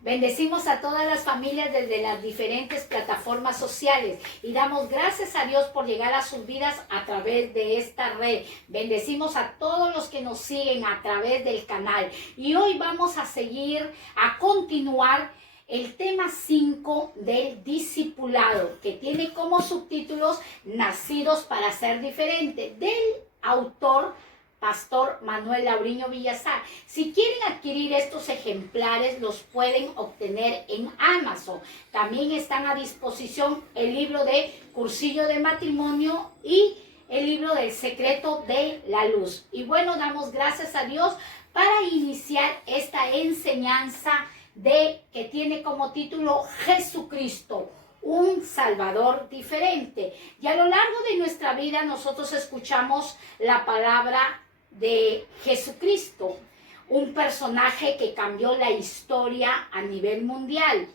Bendecimos a todas las familias desde las diferentes plataformas sociales y damos gracias a Dios por llegar a sus vidas a través de esta red. Bendecimos a todos los que nos siguen a través del canal y hoy vamos a continuar el tema 5 del discipulado, que tiene como subtítulos Nacidos para ser diferentes, del autor Pastor Manuel Lauriño Villazar. Si quieren adquirir estos ejemplares, los pueden obtener en Amazon. También están a disposición el libro de Cursillo de Matrimonio y el libro del Secreto de la Luz. Y bueno, damos gracias a Dios para iniciar esta enseñanza que tiene como título Jesucristo, un Salvador diferente. Y a lo largo de nuestra vida nosotros escuchamos la palabra de Jesucristo, un personaje que cambió la historia a nivel mundial.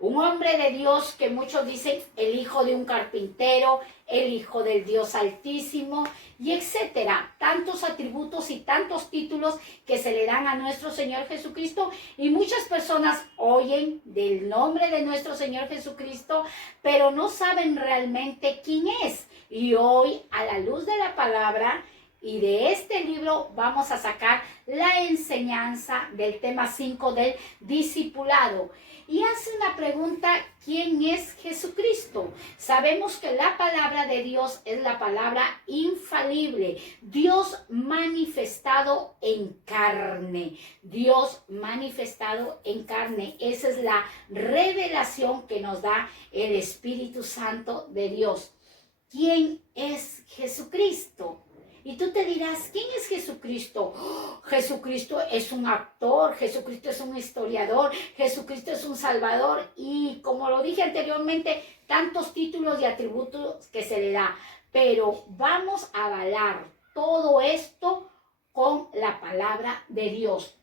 Un hombre de Dios que muchos dicen el hijo de un carpintero, el hijo del Dios Altísimo y etcétera. Tantos atributos y tantos títulos que se le dan a nuestro Señor Jesucristo. Y muchas personas oyen del nombre de nuestro Señor Jesucristo, pero no saben realmente quién es. Y hoy, a la luz de la palabra y de este libro, vamos a sacar la enseñanza del tema 5 del discipulado. Y hace una pregunta: ¿quién es Jesucristo? Sabemos que la palabra de Dios es la palabra infalible. Dios manifestado en carne. Dios manifestado en carne. Esa es la revelación que nos da el Espíritu Santo de Dios. ¿Quién es Jesucristo? Y tú te dirás, ¿quién es Jesucristo? Oh, Jesucristo es un actor, Jesucristo es un historiador, Jesucristo es un salvador y, como lo dije anteriormente, tantos títulos y atributos que se le da. Pero vamos a avalar todo esto con la palabra de Dios.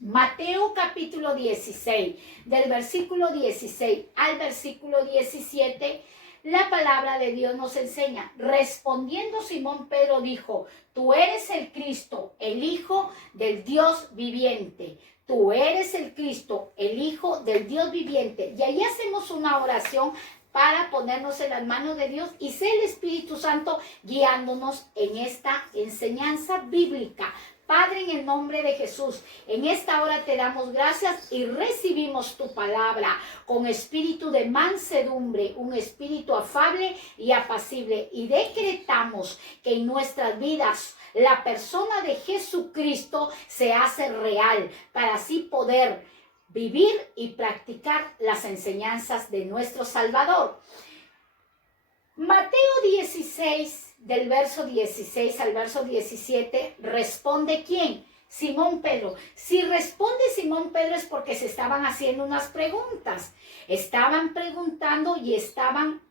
Mateo capítulo 16, del versículo 16 al versículo 17, la palabra de Dios nos enseña. Respondiendo Simón Pedro dijo: tú eres el Cristo, el Hijo del Dios viviente. Tú eres el Cristo, el Hijo del Dios viviente. Y ahí hacemos una oración para ponernos en las manos de Dios y ser el Espíritu Santo guiándonos en esta enseñanza bíblica. Padre, en el nombre de Jesús, en esta hora te damos gracias y recibimos tu palabra con espíritu de mansedumbre, un espíritu afable y apacible. Y decretamos que en nuestras vidas la persona de Jesucristo se hace real para así poder vivir y practicar las enseñanzas de nuestro Salvador. Mateo 16, del verso 16 al verso 17, responde ¿quién? Simón Pedro. Si responde Simón Pedro es porque se estaban haciendo unas preguntas. Estaban preguntando y estaban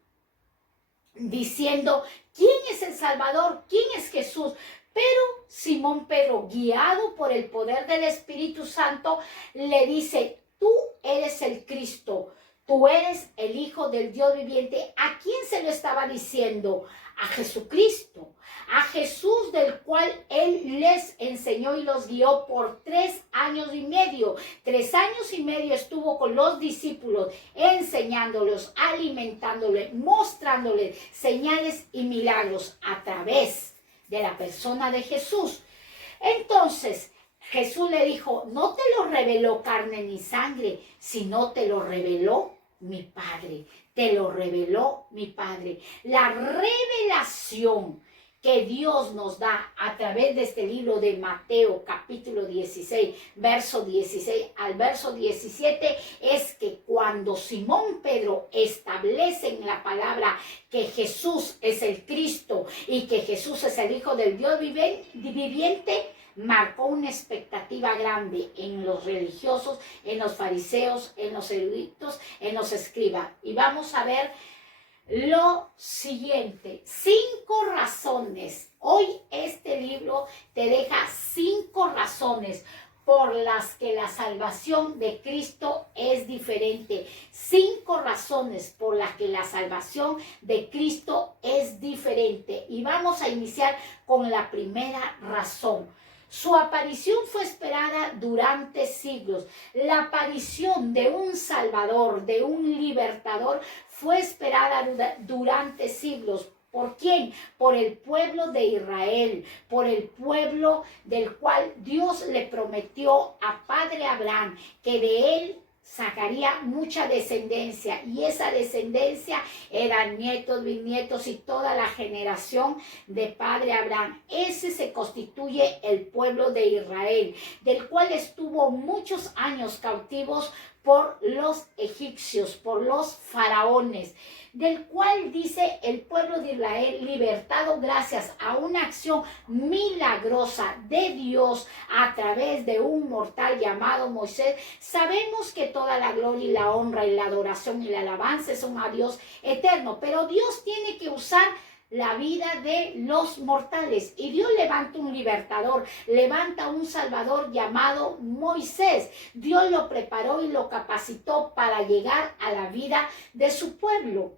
diciendo ¿quién es el Salvador? ¿Quién es Jesús? Pero Simón Pedro, guiado por el poder del Espíritu Santo, le dice: tú eres el Cristo. Tú eres el Hijo del Dios viviente. ¿A quién se lo estaba diciendo? A Jesucristo, a Jesús, del cual Él les enseñó y los guió por 3 años y medio. 3 años y medio estuvo con los discípulos, enseñándolos, alimentándoles, mostrándoles señales y milagros a través de la persona de Jesús. Entonces, Jesús le dijo: no te lo reveló carne ni sangre, sino te lo reveló mi Padre. Te lo reveló mi Padre. La revelación que Dios nos da a través de este libro de Mateo capítulo 16, verso 16 al verso 17, es que cuando Simón Pedro establece en la palabra que Jesús es el Cristo y que Jesús es el Hijo del Dios viviente, marcó una expectativa grande en los religiosos, en los fariseos, en los eruditos, en los escribas. Y vamos a ver lo siguiente: 5 razones. Hoy este libro te deja 5 razones por las que la salvación de Cristo es diferente. 5 razones por las que la salvación de Cristo es diferente. Y vamos a iniciar con la primera razón. Su aparición fue esperada durante siglos. La aparición de un Salvador, de un libertador, fue esperada durante siglos. ¿Por quién? Por el pueblo de Israel, por el pueblo del cual Dios le prometió a Padre Abraham que de él sacaría mucha descendencia, y esa descendencia eran nietos, bisnietos y toda la generación de Padre Abraham. Ese se constituye el pueblo de Israel, del cual estuvo muchos años cautivos por los egipcios, por los faraones, del cual dice el pueblo de Israel, libertado gracias a una acción milagrosa de Dios a través de un mortal llamado Moisés. Sabemos que toda la gloria y la honra y la adoración y la alabanza son a Dios eterno, pero Dios tiene que usar la vida de los mortales, y Dios levanta un libertador, levanta un salvador llamado Moisés. Dios lo preparó y lo capacitó para llegar a la vida de su pueblo.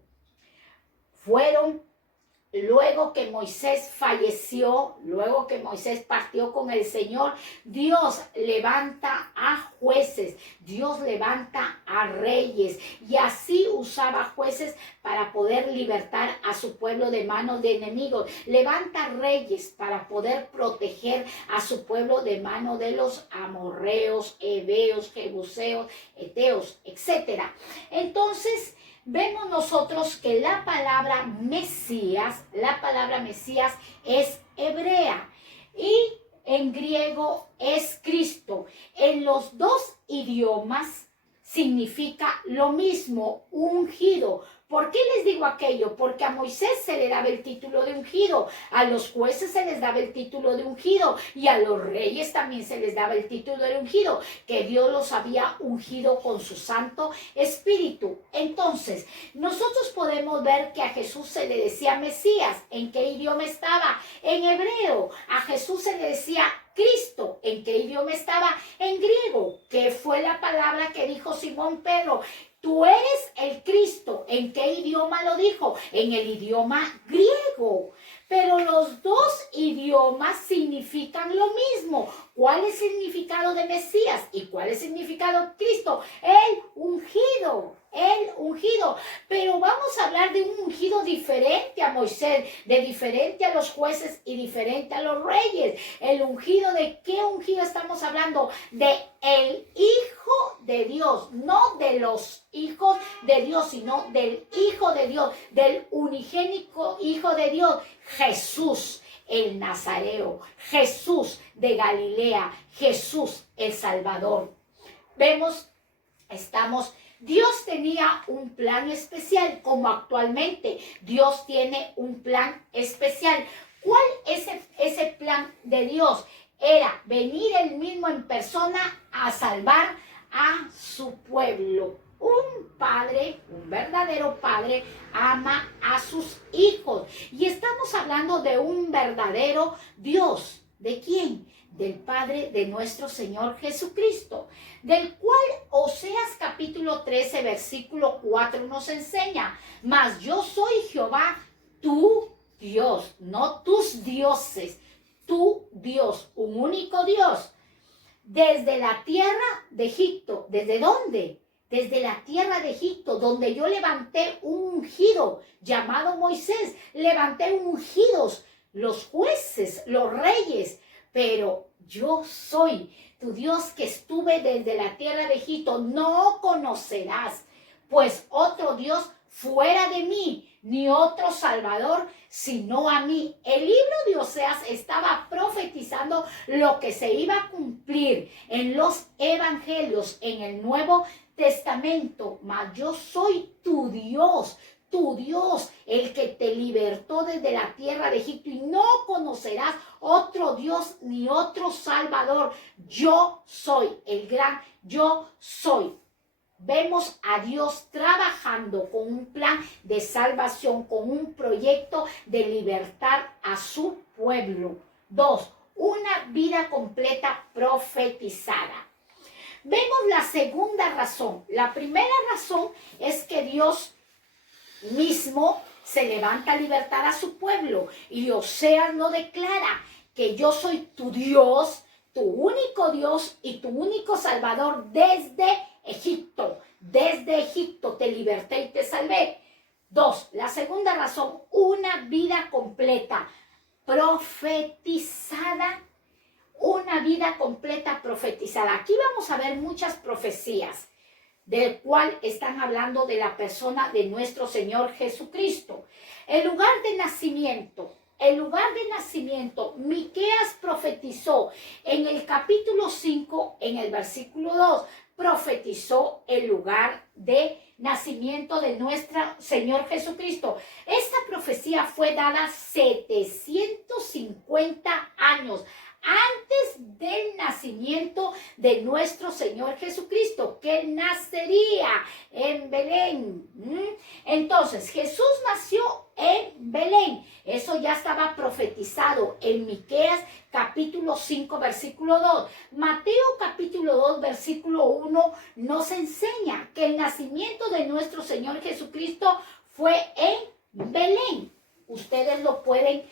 Luego que Moisés falleció, luego que Moisés partió con el Señor, Dios levanta a jueces, Dios levanta a reyes, y así usaba jueces para poder libertar a su pueblo de manos de enemigos. Levanta reyes para poder proteger a su pueblo de manos de los amorreos, heveos, jebuseos, eteos, etc. Entonces, vemos nosotros que la palabra Mesías es hebrea y en griego es Cristo. En los dos idiomas significa lo mismo, ungido. ¿Por qué les digo aquello? Porque a Moisés se le daba el título de ungido, a los jueces se les daba el título de ungido, y a los reyes también se les daba el título de ungido, que Dios los había ungido con su Santo Espíritu. Entonces, nosotros podemos ver que a Jesús se le decía Mesías. ¿En qué idioma estaba? En hebreo. A Jesús se le decía Cristo. ¿En qué idioma estaba? En griego. ¿Qué fue la palabra que dijo Simón Pedro? Tú eres el Cristo. ¿En qué idioma lo dijo? En el idioma griego. Pero los dos idiomas significan lo mismo. ¿Cuál es el significado de Mesías y cuál es el significado de Cristo? El ungido. El ungido. Pero vamos a hablar de un ungido diferente a Moisés, de diferente a los jueces y diferente a los reyes. El ungido, ¿de qué ungido estamos hablando? De el Hijo de Dios, no de los hijos de Dios, sino del Hijo de Dios, del unigénico Hijo de Dios, Jesús el Nazareo, Jesús de Galilea, Jesús el Salvador. Vemos, Dios tenía un plan especial, como actualmente Dios tiene un plan especial. ¿Cuál es ese plan de Dios? Era venir él mismo en persona a salvar a su pueblo. Un padre, un verdadero padre, ama a sus hijos. Y estamos hablando de un verdadero Dios. ¿De quién? Del Padre de nuestro Señor Jesucristo, del cual Oseas capítulo 13, versículo 4 nos enseña: mas yo soy Jehová, tu Dios, no tus dioses, tu Dios, un único Dios, desde la tierra de Egipto. ¿Desde dónde? Desde la tierra de Egipto, donde yo levanté un ungido llamado Moisés, levanté ungidos, los jueces, los reyes, pero yo soy tu Dios que estuve desde la tierra de Egipto. No conocerás pues otro Dios fuera de mí, ni otro Salvador sino a mí. El libro de Oseas estaba profetizando lo que se iba a cumplir en los evangelios, en el Nuevo Testamento. Mas yo soy tu Dios, el que te libertó desde la tierra de Egipto, y no conocerás otro Dios ni otro Salvador. Yo soy el gran yo soy. Vemos a Dios trabajando con un plan de salvación, con un proyecto de libertar a su pueblo. 2. Una vida completa profetizada. Vemos la segunda razón. La primera razón es que Dios mismo se levanta a libertar a su pueblo, y Oseas no declara que yo soy tu Dios, tu único Dios y tu único Salvador desde Egipto. Desde Egipto te liberté y te salvé. 2, la segunda razón, una vida completa, profetizada. Una vida completa profetizada. Aquí vamos a ver muchas profecías del cual están hablando de la persona de nuestro Señor Jesucristo. El lugar de nacimiento. Miqueas profetizó en el capítulo 5, en el versículo 2, profetizó el lugar de nacimiento de nuestro Señor Jesucristo. Esta profecía fue dada 750 años antes del nacimiento de nuestro Señor Jesucristo, que nacería en Belén. Entonces, Jesús nació en Belén. Eso ya estaba profetizado en Miqueas capítulo 5, versículo 2. Mateo capítulo 2, versículo 1 nos enseña que el nacimiento de nuestro Señor Jesucristo fue en Belén. Ustedes lo pueden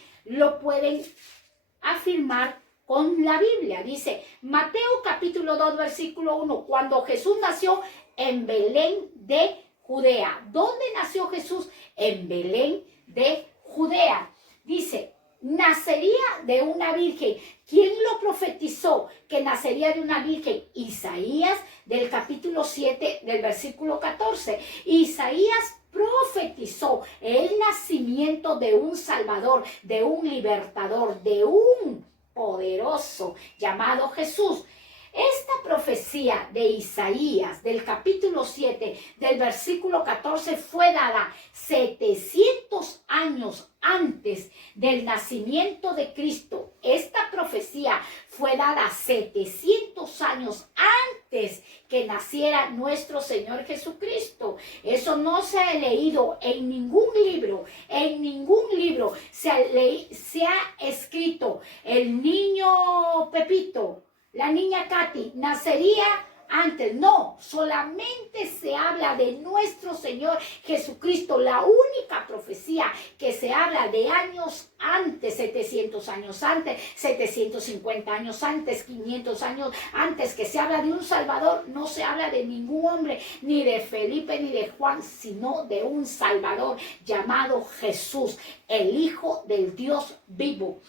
afirmar con la Biblia. Dice Mateo capítulo 2, versículo 1, cuando Jesús nació en Belén de Judea. ¿Dónde nació Jesús? En Belén de Judea. Dice, nacería de una virgen. ¿Quién lo profetizó que nacería de una virgen? Isaías del capítulo 7 del versículo 14. Isaías profetizó el nacimiento de un Salvador, de un libertador, de un poderoso llamado Jesús. Esta profecía de Isaías del capítulo 7 del versículo 14 fue dada 700 años antes del nacimiento de Cristo. Esta profecía fue dada 700 años antes que naciera nuestro Señor Jesucristo. Eso no se ha leído en ningún libro. En ningún libro se ha escrito el niño Pepito, la niña Katy, nacería antes. No, solamente se habla de nuestro Señor Jesucristo. La única profecía que se habla de años antes, 700 años antes, 750 años antes, 500 años antes, que se habla de un Salvador. No se habla de ningún hombre, ni de Felipe ni de Juan, sino de un Salvador llamado Jesús, el Hijo del Dios vivo.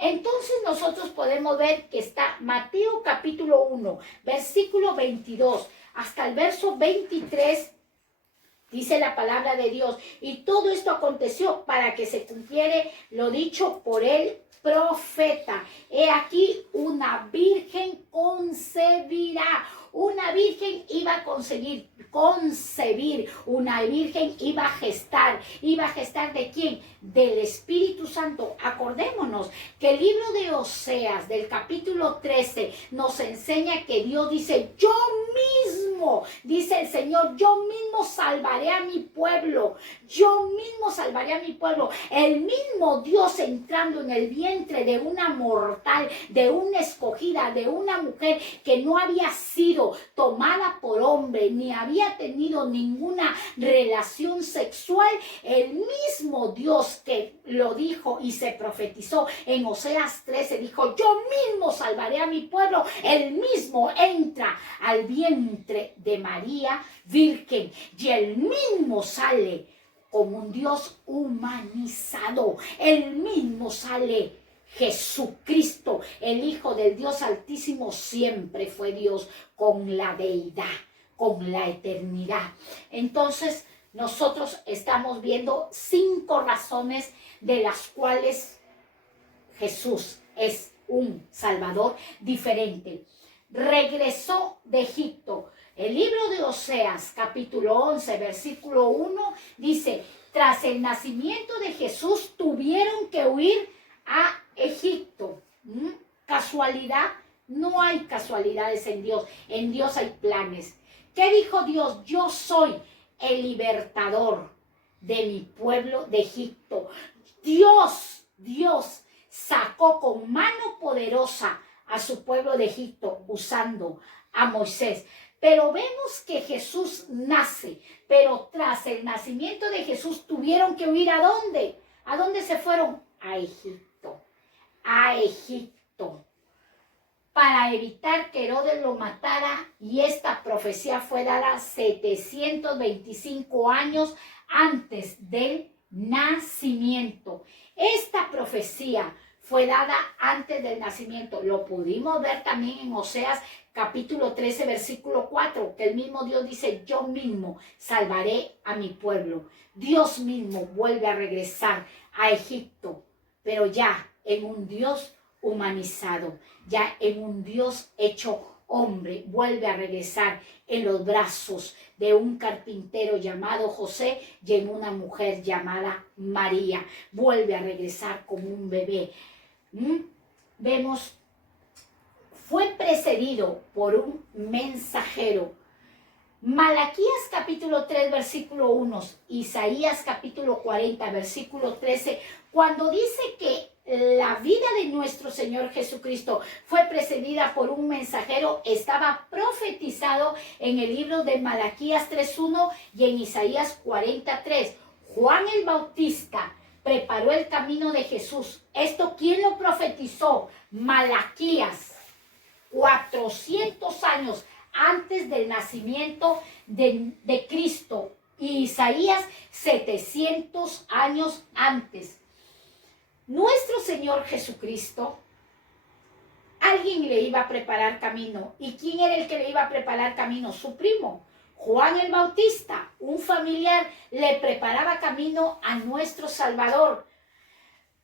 Entonces nosotros podemos ver que está Mateo capítulo 1, versículo 22 hasta el verso 23, dice la palabra de Dios. Y todo esto aconteció para que se cumpliere lo dicho por el profeta. He aquí una virgen concebirá. Una virgen iba a concebir, una virgen iba a gestar. ¿Iba a gestar de quién? Del Espíritu Santo. Acordémonos que el libro de Oseas del capítulo 13 nos enseña que Dios dice, yo mismo, dice el Señor, yo mismo salvaré a mi pueblo. Yo mismo salvaré a mi pueblo. El mismo Dios entrando en el vientre de una mortal, de una escogida, de una mujer que no había sido tomada por hombre, ni había tenido ninguna relación sexual. El mismo Dios que lo dijo y se profetizó en Oseas 13, dijo, yo mismo salvaré a mi pueblo. El mismo entra al vientre de María virgen y el mismo sale como un Dios humanizado. El mismo sale Jesucristo, el Hijo del Dios Altísimo, siempre fue Dios con la deidad, con la eternidad. Entonces, nosotros estamos viendo 5 razones de las cuales Jesús es un Salvador diferente. Regresó de Egipto. El libro de Oseas, capítulo 11, versículo 1, dice, tras el nacimiento de Jesús tuvieron que huir a Egipto. ¿Casualidad? No hay casualidades en Dios. En Dios hay planes. ¿Qué dijo Dios? Yo soy el libertador de mi pueblo de Egipto. Dios sacó con mano poderosa a su pueblo de Egipto usando a Moisés. Pero vemos que Jesús nace, pero tras el nacimiento de Jesús tuvieron que huir ¿a dónde? ¿A dónde se fueron? A Egipto. a Egipto para evitar que Herodes lo matara, y esta profecía fue dada 725 años antes del nacimiento. Esta profecía fue dada antes del nacimiento. Lo pudimos ver también en Oseas capítulo 13, versículo 4, que el mismo Dios dice: yo mismo salvaré a mi pueblo. Dios mismo vuelve a regresar a Egipto, pero ya en un Dios humanizado, ya en un Dios hecho hombre. Vuelve a regresar en los brazos de un carpintero llamado José y en una mujer llamada María. Vuelve a regresar como un bebé. Vemos, fue precedido por un mensajero. Malaquías capítulo 3 versículo 1, Isaías capítulo 40 versículo 13, cuando dice que la vida de nuestro Señor Jesucristo fue precedida por un mensajero, estaba profetizado en el libro de Malaquías 3:1 y en Isaías 43. Juan el Bautista preparó el camino de Jesús. ¿Esto quién lo profetizó? Malaquías, 400 años antes del nacimiento de Cristo, y Isaías 700 años antes. Nuestro Señor Jesucristo, alguien le iba a preparar camino. ¿Y quién era el que le iba a preparar camino? Su primo, Juan el Bautista, un familiar, le preparaba camino a nuestro Salvador.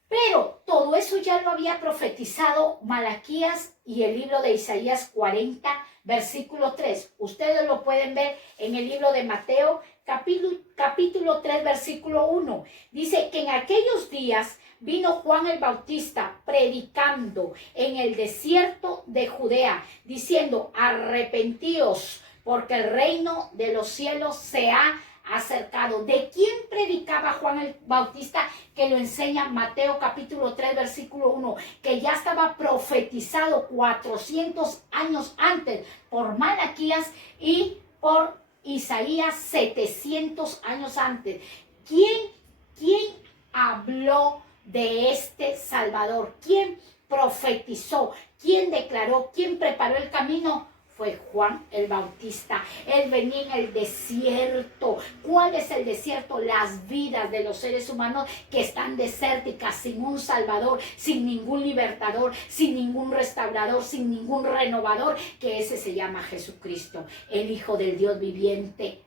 Pero todo eso ya lo había profetizado Malaquías y el libro de Isaías 40, versículo 3. Ustedes lo pueden ver en el libro de Mateo, capítulo 3, versículo 1. Dice que en aquellos días vino Juan el Bautista predicando en el desierto de Judea, diciendo: arrepentíos, porque el reino de los cielos se ha acercado. ¿De quién predicaba Juan el Bautista? Que lo enseña Mateo capítulo 3 versículo 1, que ya estaba profetizado 400 años antes por Malaquías y por Isaías 700 años antes. ¿Quién habló de este Salvador? ¿Quién profetizó? ¿Quién declaró? ¿Quién preparó el camino? Fue Juan el Bautista. Él venía en el desierto. ¿Cuál es el desierto? Las vidas de los seres humanos que están desérticas, sin un Salvador, sin ningún libertador, sin ningún restaurador, sin ningún renovador, que ese se llama Jesucristo, el Hijo del Dios viviente.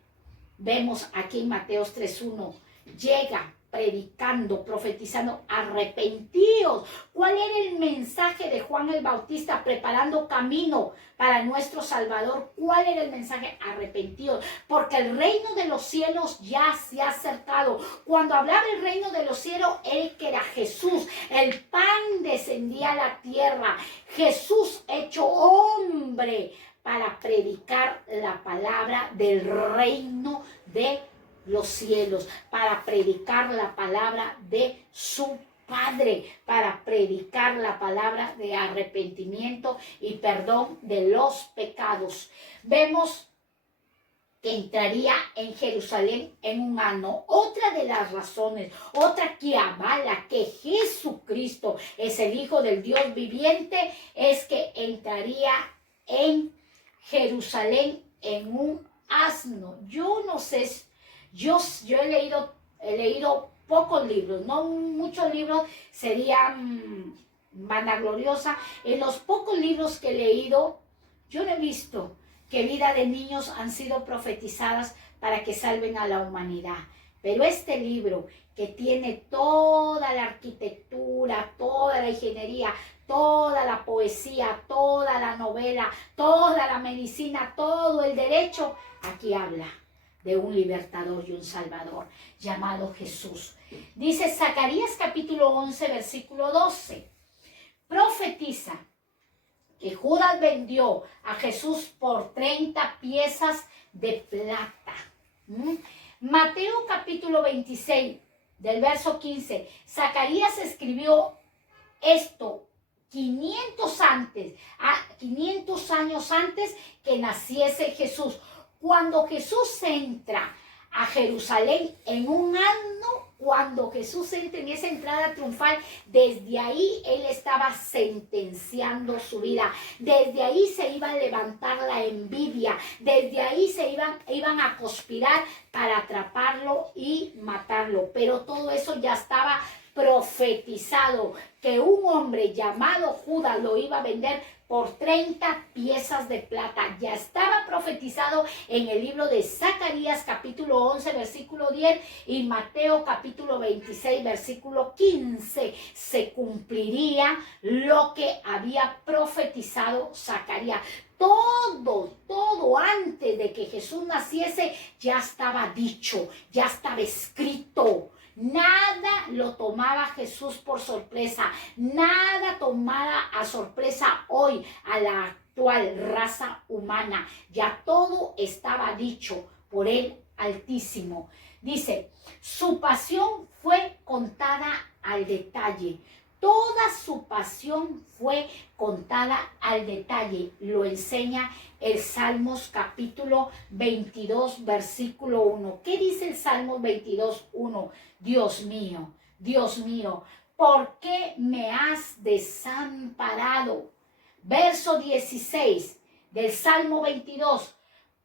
Vemos aquí en Mateo 3:1, llega predicando, profetizando: arrepentíos. ¿Cuál era el mensaje de Juan el Bautista preparando camino para nuestro Salvador? ¿Cuál era el mensaje? Arrepentíos, porque el reino de los cielos ya se ha acercado. Cuando hablaba el reino de los cielos, él que era Jesús, el pan descendía a la tierra, Jesús hecho hombre, para predicar la palabra del reino de los cielos, para predicar la palabra de su Padre, para predicar la palabra de arrepentimiento y perdón de los pecados. Vemos que entraría en Jerusalén en un año. Otra de las razones, otra que avala que Jesucristo es el Hijo del Dios viviente, es que entraría en Jerusalén en un asno. Yo no sé, yo he leído pocos libros, no muchos libros, serían vanagloriosa. En los pocos libros que he leído, yo no he visto que vida de niños han sido profetizadas para que salven a la humanidad. Pero este libro, que tiene toda la arquitectura, toda la ingeniería, toda la poesía, toda la novela, toda la medicina, todo el derecho, aquí habla de un libertador y un salvador llamado Jesús. Dice Zacarías capítulo 11, versículo 12. Profetiza que Judas vendió a Jesús por 30 piezas de plata. Mateo capítulo 26, del verso 15. Zacarías escribió esto 500 años antes que naciese Jesús. Cuando Jesús entra a Jerusalén en un asno, cuando Jesús entra en esa entrada triunfal, desde ahí Él estaba sentenciando su vida. Desde ahí se iba a levantar la envidia. Desde ahí se iban a conspirar para atraparlo y matarlo. Pero todo eso ya estaba profetizado, que un hombre llamado Judas lo iba a vender por 30 piezas de plata. Ya estaba profetizado en el libro de Zacarías capítulo 11 versículo 10 y Mateo capítulo 26 versículo 15. Se cumpliría lo que había profetizado Zacarías. Todo antes de que Jesús naciese ya estaba dicho, ya estaba escrito. Nada lo tomaba Jesús por sorpresa, nada tomaba a sorpresa hoy a la actual raza humana. Ya todo estaba dicho por el Altísimo. Dice, su pasión fue contada al detalle. Toda su pasión fue contada al detalle. Lo enseña el Salmos capítulo 22, versículo 1. ¿Qué dice el Salmos 22, 1? Dios mío, ¿por qué me has desamparado? Verso 16 del Salmo 22.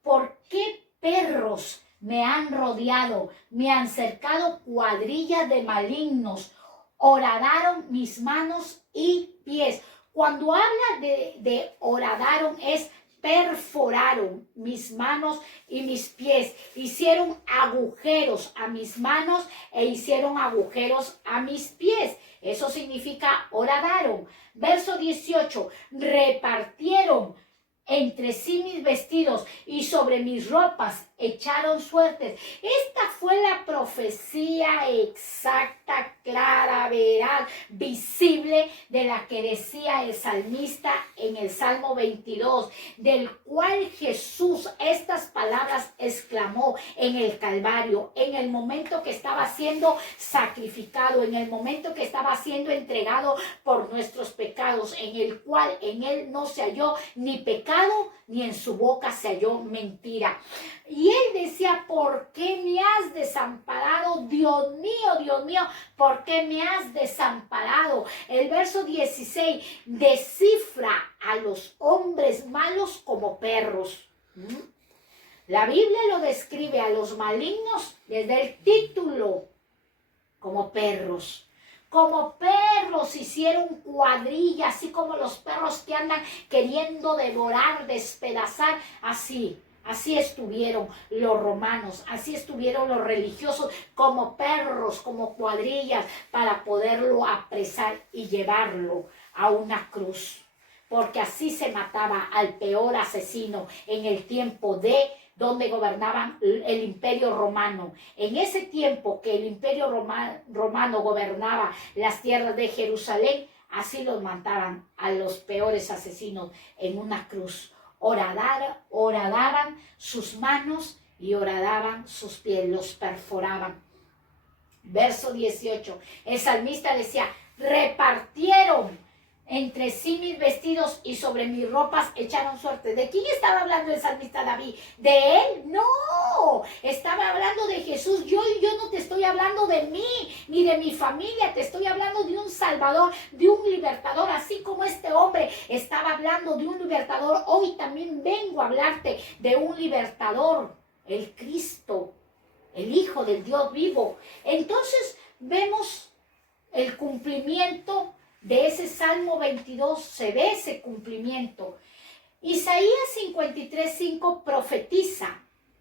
¿Por qué perros me han rodeado? Me han cercado cuadrillas de malignos. Horadaron mis manos y pies. Cuando habla de horadaron es perforaron mis manos y mis pies. Hicieron agujeros a mis manos e hicieron agujeros a mis pies. Eso significa horadaron. Verso 18. Repartieron entre sí mis vestidos y sobre mis ropas echaron suertes. Esta fue la profecía exacta, clara, veraz, visible de la que decía el salmista en el Salmo 22, del cual Jesús estas palabras exclamó en el Calvario, en el momento que estaba siendo sacrificado, en el momento que estaba siendo entregado por nuestros pecados, en el cual en él no se halló ni pecado ni en su boca se halló mentira. Y él decía, ¿por qué me has desamparado? Dios mío, ¿por qué me has desamparado? El verso 16 descifra a los hombres malos como perros. La Biblia lo describe a los malignos desde el título como perros. Como perros hicieron cuadrilla, así como los perros que andan queriendo devorar, despedazar, así estuvieron los romanos, así estuvieron los religiosos, como perros, como cuadrillas, para poderlo apresar y llevarlo a una cruz. Porque así se mataba al peor asesino en el tiempo de donde gobernaban el Imperio Romano. En ese tiempo que el Imperio Romano gobernaba las tierras de Jerusalén, así los mataban a los peores asesinos en una cruz. Horadaban sus manos y horadaban sus pies, los perforaban. Verso 18, el salmista decía, repartieron entre sí mis vestidos y sobre mis ropas echaron suerte. ¿De quién estaba hablando el salmista David? ¿De él? No, estaba hablando de Jesús. Yo no te estoy hablando de mí ni de mi familia, te estoy hablando de un Salvador, de un libertador. Así como este hombre estaba hablando de un libertador, hoy también vengo a hablarte de un libertador, el Cristo, el Hijo del Dios vivo. Entonces vemos el cumplimiento de ese Salmo 22, se ve ese cumplimiento. Isaías 53:5 profetiza.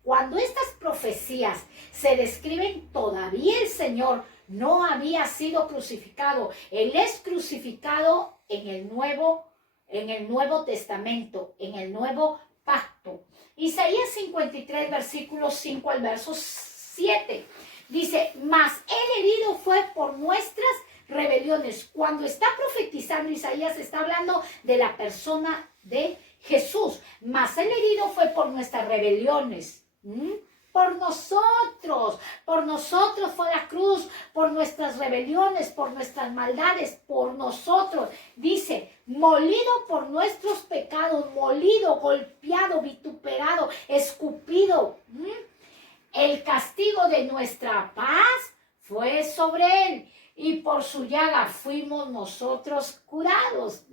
Cuando estas profecías se describen, todavía el Señor no había sido crucificado. Él es crucificado en el Nuevo Testamento, en el Nuevo Pacto. Isaías 53, versículos 5 al verso 7. Dice, mas el herido fue por nuestras rebeliones. Cuando está profetizando Isaías, está hablando de la persona de Jesús. Mas el herido fue por nuestras rebeliones. Por nosotros fue la cruz, por nuestras rebeliones, por nuestras maldades, por nosotros. Dice, molido por nuestros pecados, molido, golpeado, vituperado, escupido. El castigo de nuestra paz fue sobre él, y por su llaga fuimos nosotros curados.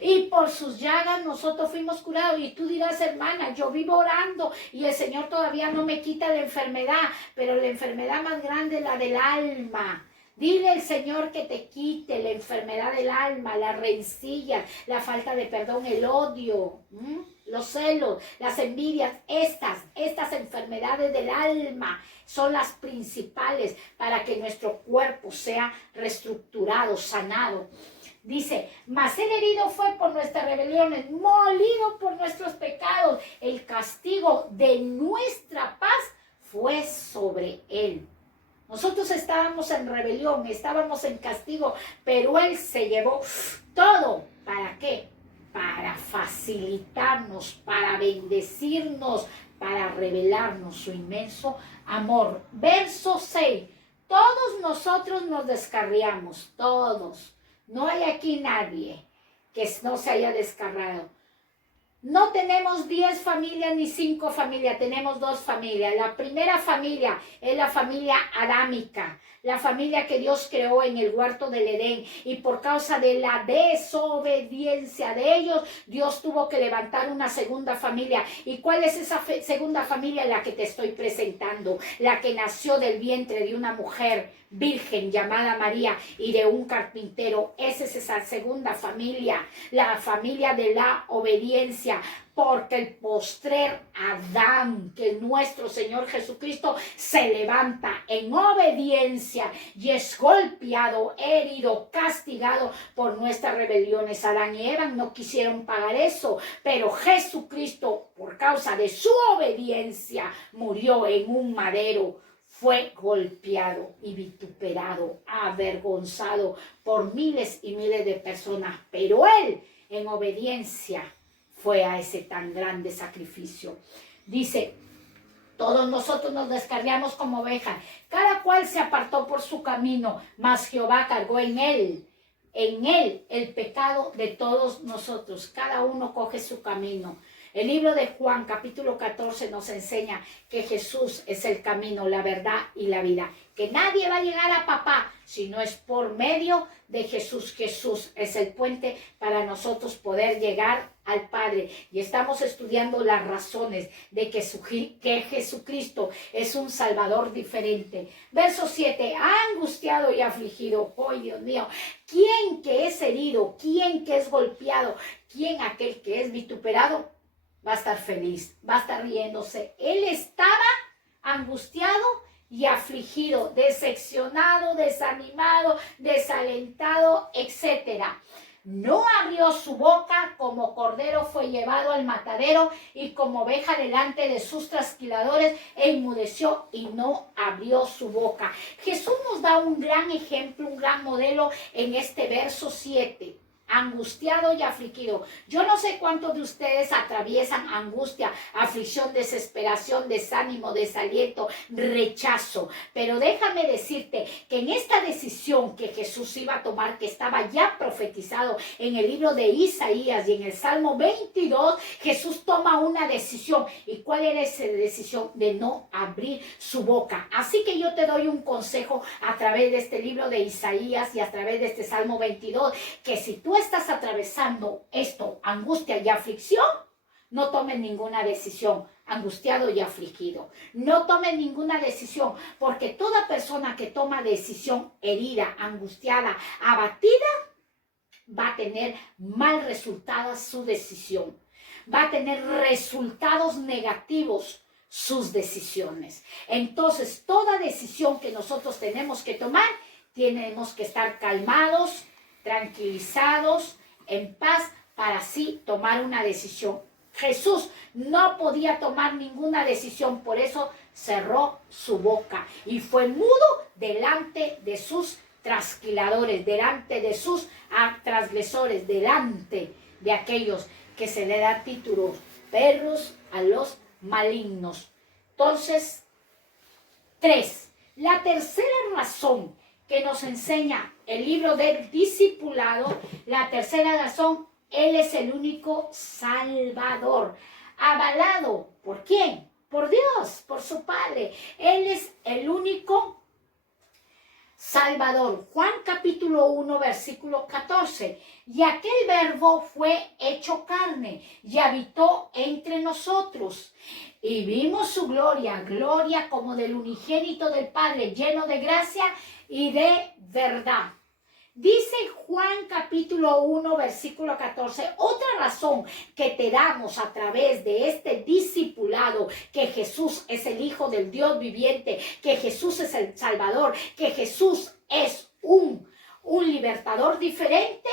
Y por sus llagas nosotros fuimos curados. Y tú dirás, hermana, yo vivo orando y el Señor todavía no me quita la enfermedad, pero la enfermedad más grande es la del alma. Dile al Señor que te quite la enfermedad del alma, la rencilla, la falta de perdón, el odio, los celos, las envidias. Estas enfermedades del alma son las principales para que nuestro cuerpo sea reestructurado, sanado. Dice, mas el herido fue por nuestras rebeliones, molido por nuestros pecados. El castigo de nuestra paz fue sobre él. Nosotros estábamos en rebelión, estábamos en castigo, pero él se llevó todo. ¿Para qué? Para facilitarnos, para bendecirnos, para revelarnos su inmenso amor. Verso 6. Todos nosotros nos descarriamos, todos. No hay aquí nadie que no se haya descarriado. No tenemos 10 familias ni 5 familias, tenemos 2 familias. La primera familia es la familia adámica, la familia que Dios creó en el huerto del Edén. Y por causa de la desobediencia de ellos, Dios tuvo que levantar una segunda familia. ¿Y cuál es esa segunda familia? La que te estoy presentando, la que nació del vientre de una mujer virgen llamada María y de un carpintero. Esa es esa segunda familia, la familia de la obediencia, porque el postrer Adán, que nuestro Señor Jesucristo, se levanta en obediencia y es golpeado, herido, castigado por nuestras rebeliones. Adán y Eva no quisieron pagar eso, pero Jesucristo, por causa de su obediencia, murió en un madero. Fue golpeado y vituperado, avergonzado por miles y miles de personas, pero él en obediencia fue a ese tan grande sacrificio. Dice, todos nosotros nos descarriamos como ovejas, cada cual se apartó por su camino, mas Jehová cargó en él el pecado de todos nosotros. Cada uno coge su camino. El libro de Juan, capítulo 14, nos enseña que Jesús es el camino, la verdad y la vida. Que nadie va a llegar a papá si no es por medio de Jesús. Jesús es el puente para nosotros poder llegar al Padre. Y estamos estudiando las razones de que Jesucristo es un Salvador diferente. Verso 7, angustiado y afligido. ¡Oh, Dios mío! ¿Quién que es herido? ¿Quién que es golpeado? ¿Quién aquel que es vituperado? Va a estar feliz, va a estar riéndose. Él estaba angustiado y afligido, decepcionado, desanimado, desalentado, etc. No abrió su boca, como cordero fue llevado al matadero y como oveja delante de sus trasquiladores, enmudeció y no abrió su boca. Jesús nos da un gran ejemplo, un gran modelo en este verso 7. Angustiado y afligido. Yo no sé cuántos de ustedes atraviesan angustia, aflicción, desesperación, desánimo, desaliento, rechazo. Pero déjame decirte que en esta decisión que Jesús iba a tomar, que estaba ya profetizado en el libro de Isaías y en el Salmo 22, Jesús toma una decisión. ¿Y cuál era esa decisión? De no abrir su boca. Así que yo te doy un consejo a través de este libro de Isaías y a través de este Salmo 22, que si tú estás atravesando esto, angustia y aflicción, no tomes ninguna decisión, angustiado y afligido. No tomes ninguna decisión, porque toda persona que toma decisión herida, angustiada, abatida, va a tener mal resultado su decisión. Va a tener resultados negativos sus decisiones. Entonces, toda decisión que nosotros tenemos que tomar, tenemos que estar calmados, tranquilizados, en paz, para así tomar una decisión. Jesús no podía tomar ninguna decisión, por eso cerró su boca y fue mudo delante de sus trasquiladores, delante de sus transgresores, delante de aquellos que se le da títulos, perros a los malignos. Entonces, 3. La tercera razón que nos enseña el libro del discipulado, la tercera razón, Él es el único Salvador. ¿Avalado por quién? Por Dios, por su Padre. Él es el único Salvador. Juan capítulo 1, versículo 14. Y aquel verbo fue hecho carne y habitó entre nosotros. Y vimos su gloria, gloria como del unigénito del Padre, lleno de gracia y de verdad. Dice Juan capítulo 1, versículo 14, otra razón que te damos a través de este discipulado, que Jesús es el Hijo del Dios viviente, que Jesús es el Salvador, que Jesús es un libertador diferente,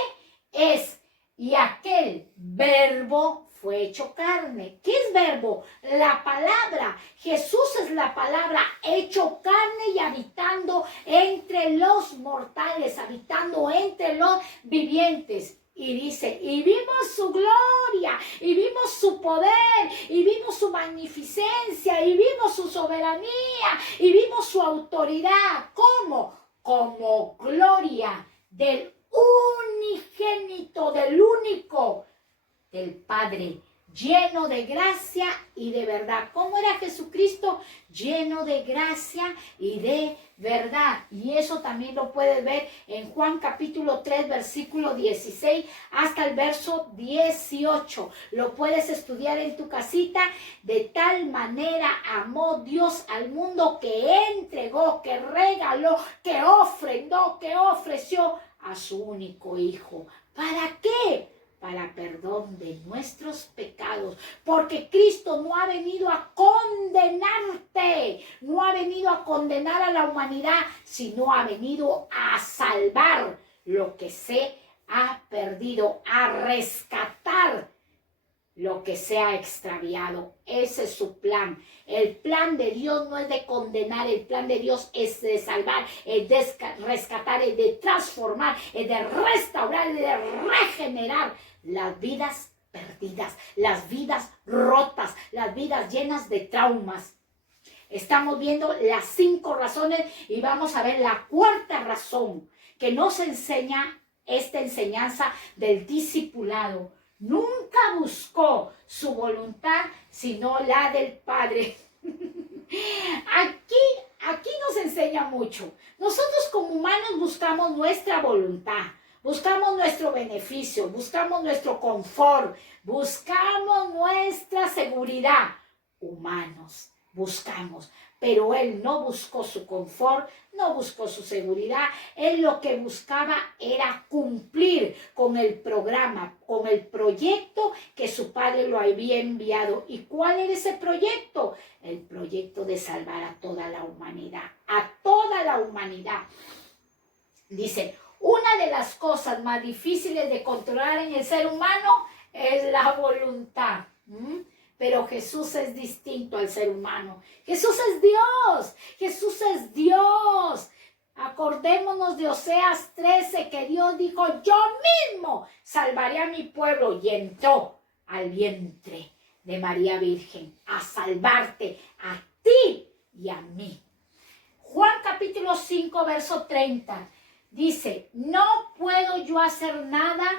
es, y aquel verbo fue hecho carne. ¿Qué es verbo? La palabra. Jesús es la palabra hecho carne y habitando entre los mortales, habitando entre los vivientes. Y dice, y vimos su gloria, y vimos su poder, y vimos su magnificencia, y vimos su soberanía, y vimos su autoridad. ¿Cómo? Como gloria del unigénito, del único, del Padre, lleno de gracia y de verdad. ¿Cómo era Jesucristo? Lleno de gracia y de verdad. Y eso también lo puedes ver en Juan capítulo 3, versículo 16 hasta el verso 18. Lo puedes estudiar en tu casita. De tal manera amó Dios al mundo que entregó, que regaló, que ofrendó, que ofreció a su único Hijo. ¿Para qué? Para perdón de nuestros pecados, porque Cristo no ha venido a condenarte, no ha venido a condenar a la humanidad, sino ha venido a salvar lo que se ha perdido, a rescatar lo que se ha extraviado. Ese es su plan. El plan de Dios no es de condenar, el plan de Dios es de salvar, es de rescatar, es de transformar, es de restaurar, es de regenerar las vidas perdidas, las vidas rotas, las vidas llenas de traumas. Estamos viendo las 5 razones y vamos a ver la 4ª razón que nos enseña esta enseñanza del discipulado. Nunca buscó su voluntad, sino la del Padre. Aquí nos enseña mucho. Nosotros como humanos buscamos nuestra voluntad, buscamos nuestro beneficio, buscamos nuestro confort, buscamos nuestra seguridad. Humanos buscamos, pero Él no buscó su confort, no buscó su seguridad. Él lo que buscaba era cumplir con el programa, con el proyecto que su Padre lo había enviado. ¿Y cuál era ese proyecto? El proyecto de salvar a toda la humanidad, a toda la humanidad. Dice, una de las cosas más difíciles de controlar en el ser humano es la voluntad. Pero Jesús es distinto al ser humano. Jesús es Dios. Jesús es Dios. Acordémonos de Oseas 13, que Dios dijo, yo mismo salvaré a mi pueblo. Y entró al vientre de María Virgen a salvarte a ti y a mí. Juan capítulo 5, verso 30. Dice, no puedo yo hacer nada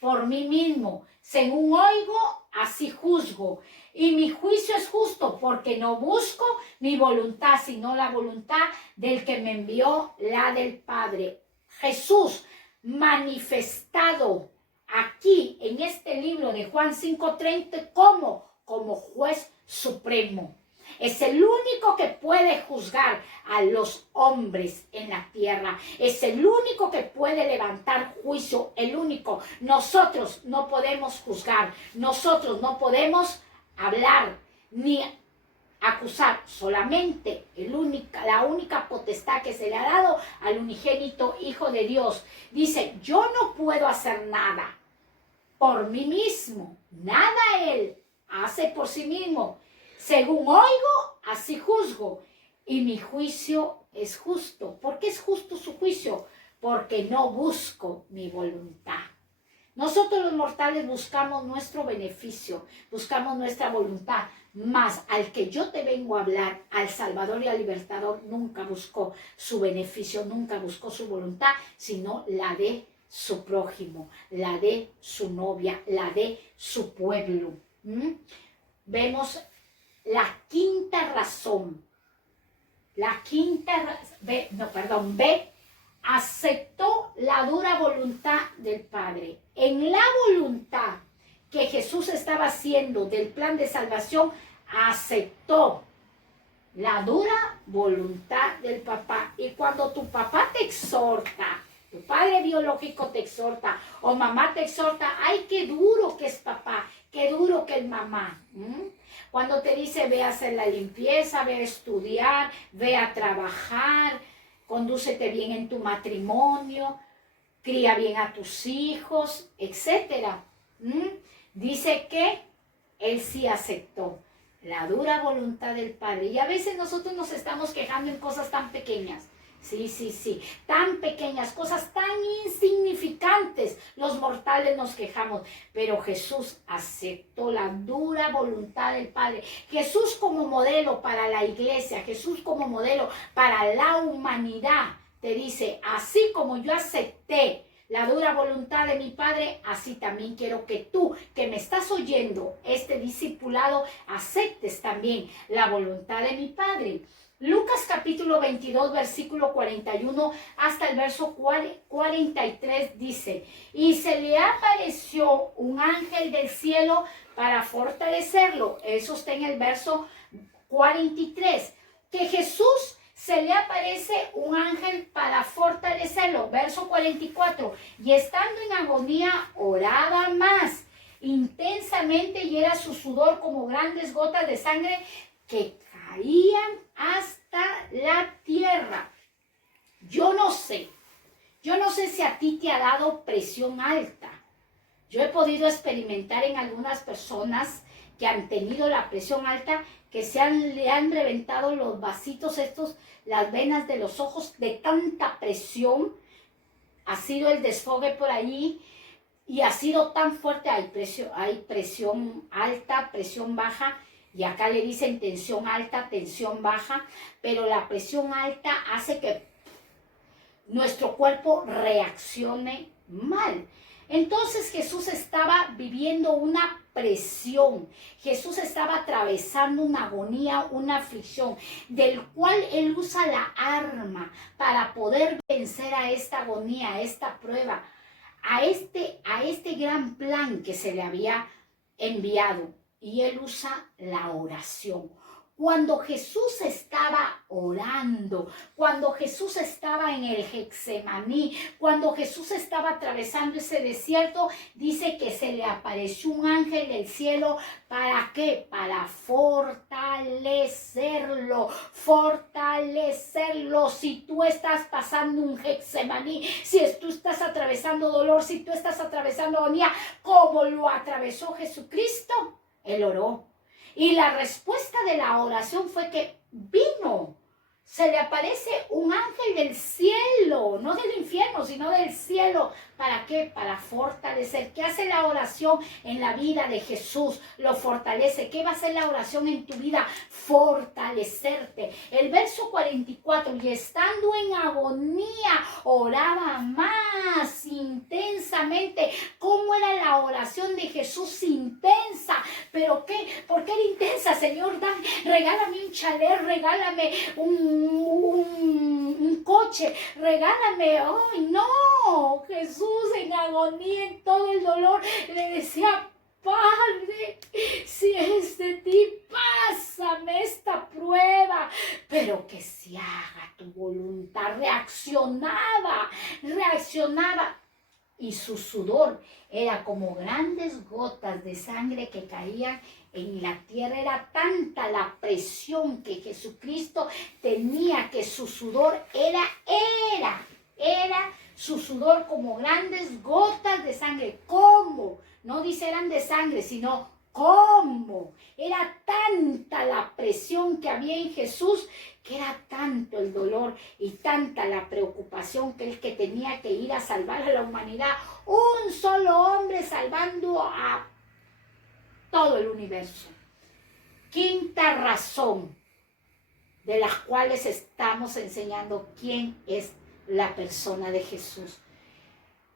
por mí mismo. Según oigo, así juzgo. Y mi juicio es justo, porque no busco mi voluntad, sino la voluntad del que me envió, la del Padre. Jesús manifestado aquí en este libro de Juan 5:30 como juez supremo. Es el único que puede juzgar a los hombres en la tierra. Es el único que puede levantar juicio, el único. Nosotros no podemos juzgar, nosotros no podemos hablar ni acusar. Solamente la única potestad que se le ha dado al unigénito Hijo de Dios. Dice, yo no puedo hacer nada por mí mismo. Nada Él hace por sí mismo. Según oigo, así juzgo. Y mi juicio es justo. ¿Por qué es justo su juicio? Porque no busco mi voluntad. Nosotros los mortales buscamos nuestro beneficio, buscamos nuestra voluntad. Mas al que yo te vengo a hablar, al Salvador y al Libertador, nunca buscó su beneficio, nunca buscó su voluntad, sino la de su prójimo, la de su novia, la de su pueblo. Vemos la 5ª razón. B, aceptó la dura voluntad del Padre. En la voluntad que Jesús estaba haciendo del plan de salvación, aceptó la dura voluntad del papá. Y cuando tu papá te exhorta, tu padre biológico te exhorta o mamá te exhorta, ay, qué duro que es papá, qué duro que es mamá. Cuando te dice ve a hacer la limpieza, ve a estudiar, ve a trabajar, condúcete bien en tu matrimonio, cría bien a tus hijos, etc. Dice que él sí aceptó la dura voluntad del Padre. Y a veces nosotros nos estamos quejando en cosas tan pequeñas. Sí, tan pequeñas, cosas tan insignificantes, los mortales nos quejamos, pero Jesús aceptó la dura voluntad del Padre. Jesús como modelo para la iglesia, Jesús como modelo para la humanidad, te dice, así como yo acepté la dura voluntad de mi Padre, así también quiero que tú, que me estás oyendo, este discipulado, aceptes también la voluntad de mi Padre. Lucas capítulo 22, versículo 41 hasta el verso 43 dice, y se le apareció un ángel del cielo para fortalecerlo. Eso está en el verso 43, que Jesús se le aparece un ángel para fortalecerlo. Verso 44, y estando en agonía oraba más intensamente y era su sudor como grandes gotas de sangre que caían hasta la tierra. Yo no sé si a ti te ha dado presión alta. Yo he podido experimentar en algunas personas que han tenido la presión alta, que le han reventado los vasitos estos, las venas de los ojos de tanta presión. Ha sido el desfogue por allí y ha sido tan fuerte. Hay presión alta, presión baja. Y acá le dicen tensión alta, tensión baja, pero la presión alta hace que nuestro cuerpo reaccione mal. Entonces Jesús estaba viviendo una presión, Jesús estaba atravesando una agonía, una aflicción, del cual Él usa la arma para poder vencer a esta agonía, a esta prueba, a este gran plan que se le había enviado. Y Él usa la oración. Cuando Jesús estaba orando, cuando Jesús estaba en el Getsemaní, cuando Jesús estaba atravesando ese desierto, dice que se le apareció un ángel del cielo. ¿Para qué? Para fortalecerlo, fortalecerlo. Si tú estás pasando un Getsemaní, si tú estás atravesando dolor, si tú estás atravesando agonía, como lo atravesó Jesucristo, Él oró. Y la respuesta de la oración fue que vino. Se le aparece un ángel del cielo, no del infierno, sino del cielo. ¿Para qué? Para fortalecer. ¿Qué hace la oración en la vida de Jesús? Lo fortalece. ¿Qué va a hacer la oración en tu vida? Fortalecerte. El verso 44, y estando en agonía, oraba más intensamente. ¿Cómo era la oración de Jesús? Intensa. ¿Pero qué? ¿Por qué era intensa? Señor, regálame un chalet, regálame un coche, regálame. ¡Ay, no! Jesús en agonía, en todo el dolor, le decía, Padre, si es de ti, pásame esta prueba, pero que se haga tu voluntad. Reaccionaba. Y su sudor era como grandes gotas de sangre que caían en la tierra. Era tanta la presión que Jesucristo tenía, que su sudor era su sudor como grandes gotas de sangre. ¿Cómo? No dice eran de sangre, sino ¿cómo? Era tanta la presión que había en Jesús, que era tanto el dolor y tanta la preocupación que él que tenía que ir a salvar a la humanidad. Un solo hombre salvando a todo el universo. Quinta razón de las cuales estamos enseñando quién es la persona de Jesús.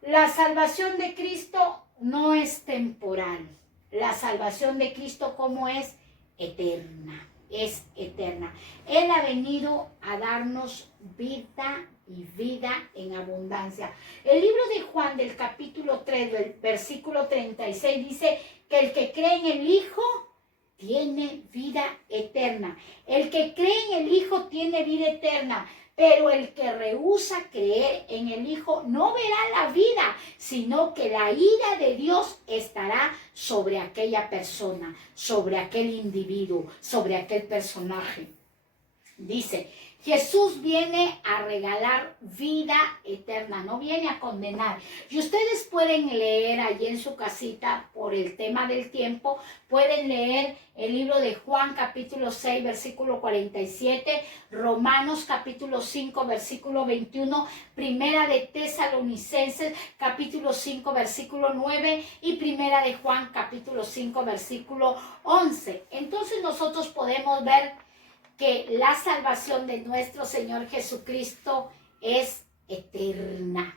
La salvación de Cristo no es temporal. La salvación de Cristo, ¿cómo es? Eterna. Es eterna. Él ha venido a darnos vida y vida en abundancia. El libro de Juan del capítulo 3, del versículo 36 dice que el que cree en el Hijo tiene vida eterna. El que cree en el Hijo tiene vida eterna. Pero el que rehúsa creer en el Hijo no verá la vida, sino que la ira de Dios estará sobre aquella persona, sobre aquel individuo, sobre aquel personaje. Dice, Jesús viene a regalar vida eterna, no viene a condenar. Y ustedes pueden leer allí en su casita, por el tema del tiempo, pueden leer el libro de Juan capítulo 6, versículo 47, Romanos capítulo 5, versículo 21, Primera de Tesalonicenses capítulo 5, versículo 9 y Primera de Juan capítulo 5, versículo 11. Entonces nosotros podemos ver que la salvación de nuestro Señor Jesucristo es eterna,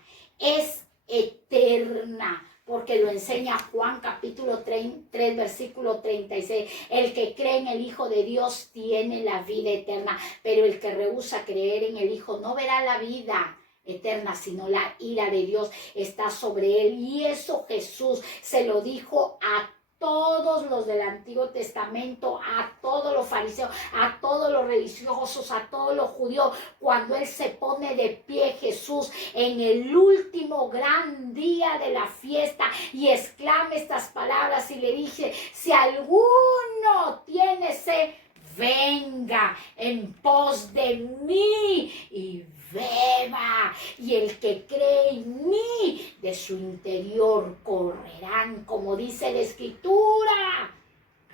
porque lo enseña Juan capítulo 3, versículo 36. El que cree en el Hijo de Dios tiene la vida eterna, pero el que rehúsa creer en el Hijo no verá la vida eterna, sino la ira de Dios está sobre él. Y eso Jesús se lo dijo a todos los del Antiguo Testamento, a todos los fariseos, a todos los religiosos, a todos los judíos, cuando Él se pone de pie, Jesús, en el último gran día de la fiesta, y exclama estas palabras y le dice, si alguno tiene sed, venga en pos de mí y beba, y el que cree en mí, de su interior correrán, como dice la Escritura,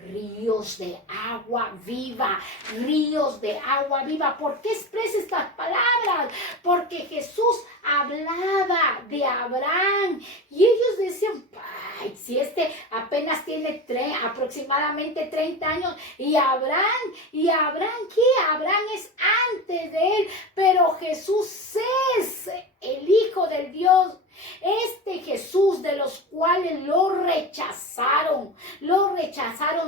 ríos de agua viva, ríos de agua viva. ¿Por qué expresa estas palabras? Porque Jesús hablaba de Abraham y ellos decían, ay, si este apenas tiene aproximadamente 30 años, y Abraham, ¿qué? Abraham es antes de él, pero Jesús es el Hijo del Dios. Este Jesús, de los cuales lo rechazaron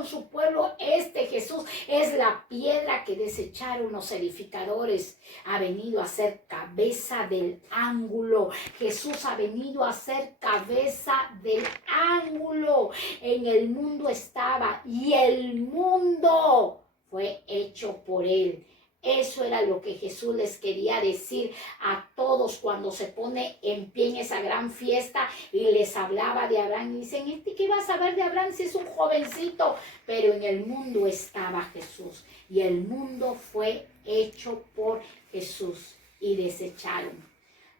su pueblo, este Jesús es la piedra que desecharon los edificadores. Ha venido a ser cabeza del ángulo. Jesús ha venido a ser cabeza del ángulo. En el mundo estaba y el mundo fue hecho por él. Eso era lo que Jesús les quería decir a todos cuando se pone en pie en esa gran fiesta y les hablaba de Abraham. Y dicen, ¿qué vas a saber de Abraham si es un jovencito? Pero en el mundo estaba Jesús y el mundo fue hecho por Jesús y desecharon.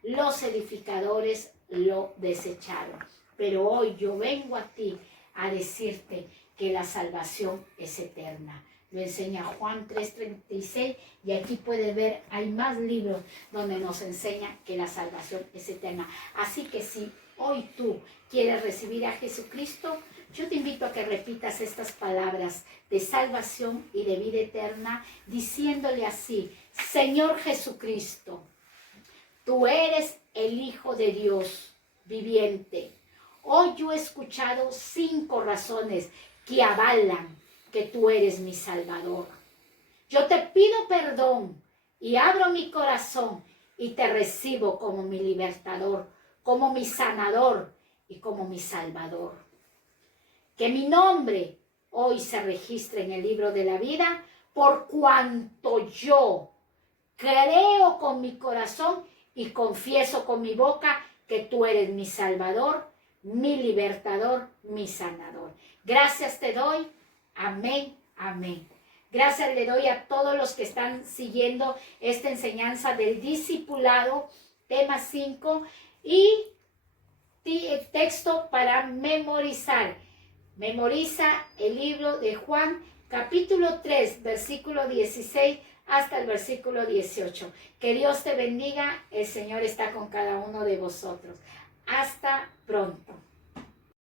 Los edificadores lo desecharon. Pero hoy yo vengo a ti a decirte que la salvación es eterna. Lo enseña Juan 3:36 y aquí puede ver, hay más libros donde nos enseña que la salvación es eterna. Así que si hoy tú quieres recibir a Jesucristo, yo te invito a que repitas estas palabras de salvación y de vida eterna, diciéndole así, Señor Jesucristo, tú eres el Hijo de Dios viviente. Hoy yo he escuchado 5 razones que avalan que tú eres mi Salvador. Yo te pido perdón y abro mi corazón y te recibo como mi libertador, como mi sanador y como mi Salvador. Que mi nombre hoy se registre en el libro de la vida por cuanto yo creo con mi corazón y confieso con mi boca que tú eres mi Salvador, mi libertador, mi sanador. Gracias te doy. Amén, amén. Gracias le doy a todos los que están siguiendo esta enseñanza del discipulado, tema 5, y texto para memorizar. Memoriza el libro de Juan, capítulo 3, versículo 16 hasta el versículo 18. Que Dios te bendiga, el Señor está con cada uno de vosotros. Hasta pronto.